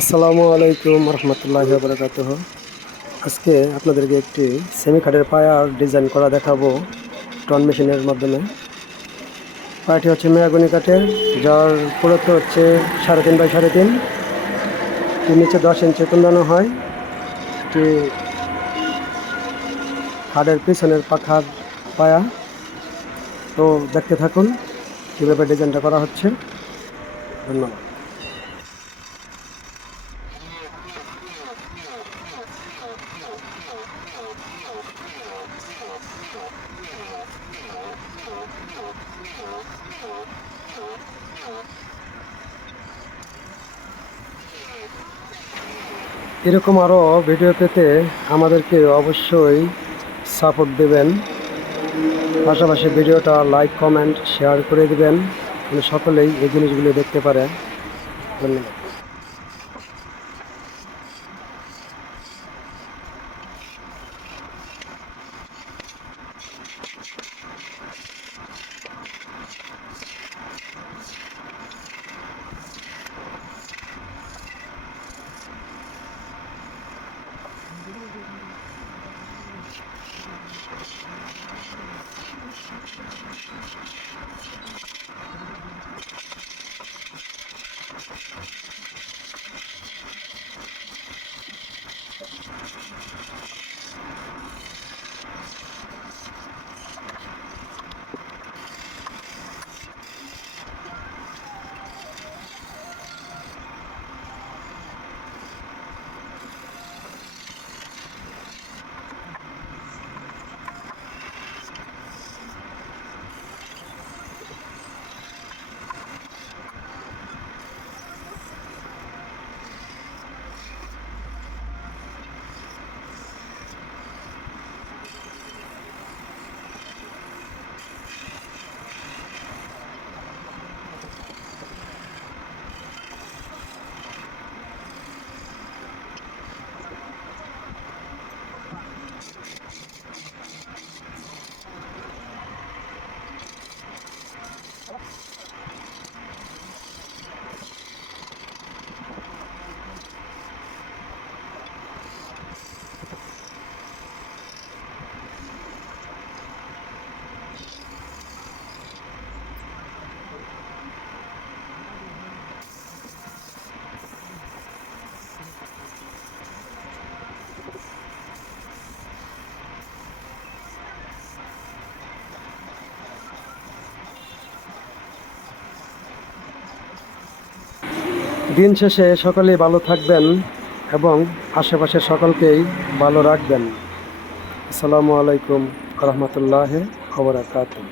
আসসালামু আলাইকুম রহমতুল্লাহ বরকাত আজকে আপনাদেরকে একটি সেমি খাটের পায়ার ডিজাইন করা দেখাবো টন মেশিনের মাধ্যমে। পায়াটি হচ্ছে মেয়াগুনি কাঠের, যার পুরত্ব হচ্ছে সাড়ে তিন বাই সাড়ে তিন। নিচে দশ ইঞ্চি কুন্দানো হয়। একটি খাটের পিছনের পাখার পায়া। তো দেখতে থাকুন, কীভাবে ডিজাইনটা করা হচ্ছে। ধন্যবাদ। এরকম আরও ভিডিও পেতে আমাদেরকে অবশ্যই সাপোর্ট দেবেন। পাশাপাশি ভিডিওটা লাইক কমেন্ট শেয়ার করে দেবেন। সকলেই এই জিনিসগুলো দেখতে পারে। ধন্যবাদ। দিন শেষে সকলেই ভালো থাকবেন এবং আশেপাশের সকলকেই ভালো রাখবেন। আসসালামু আলাইকুম রহমতুল্লাহ খবরাকাতুহ